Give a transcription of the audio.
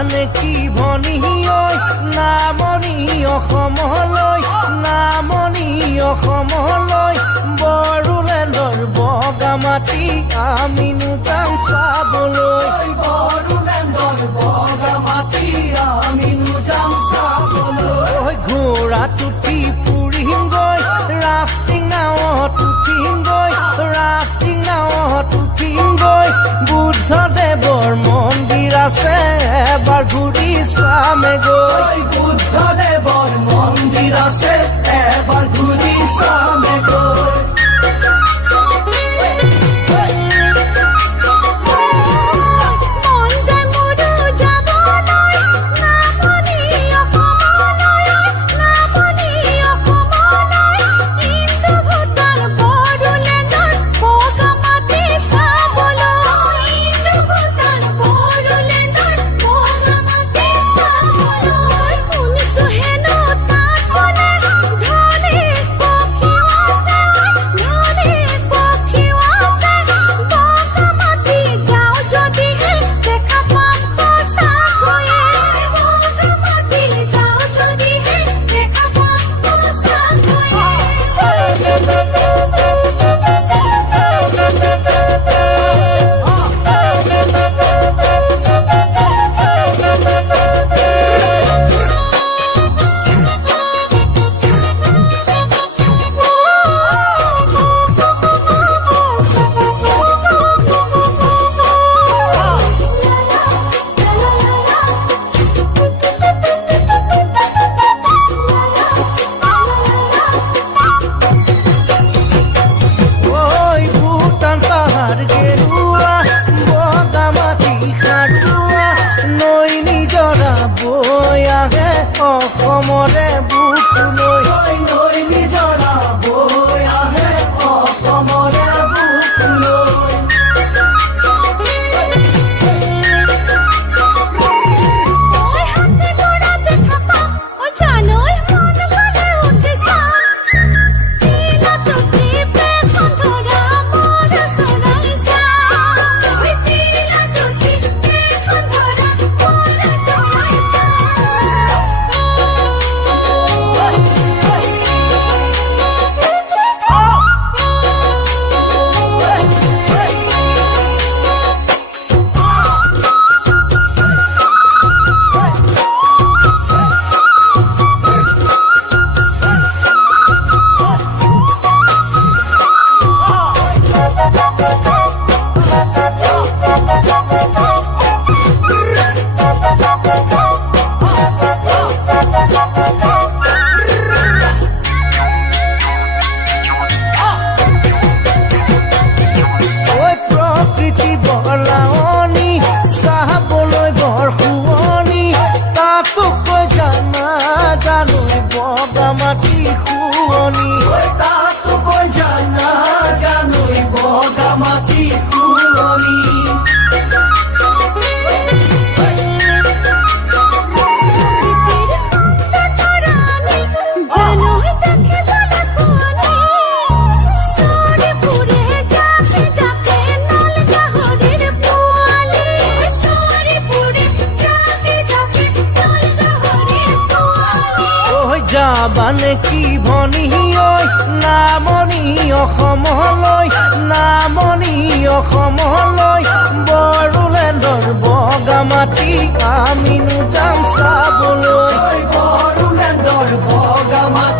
যাবানে কি ভনী ঐ নামনি অসমলৈ নামনি অসমলৈ বড়োলেণ্ডৰ বগা মাটি আমিনো যাম চাবলৈ বড়োলেণ্ডৰ বগা মাটি আমিনো যাম চাবলৈ ঘোঁৰাত উঠি ফুৰিমগৈ ৰাফটিং নাৱত উঠিমগৈ ৰাফটিং নাৱত উঠিমগৈ বুদ্ধদেৱৰ মন্দিৰ আছে এবাৰ ঘূৰি চামেগৈ বুদ্ধদেৱৰ মন্দিৰ আছে এবাৰ ঘূৰি চামেগৈ অসমৰে বুকুলৈ নৈ নিজৰা বৈ আহে অসমৰে বুকুলৈ চাবলৈ বৰ শুৱনি তাতো কৈ জানা জানৈ বগা মাটি শুৱনি তাতো কৈ জানা জানৈ বগা মাটি শুৱনি যাবানে কি ভনী ঐ নামনি অসমলৈ নামনি অসমলৈ বড়োলেণ্ডৰ বগা মাটি আমিনো যাম চাবলৈ বড়োলেণ্ডৰ বগা মাটি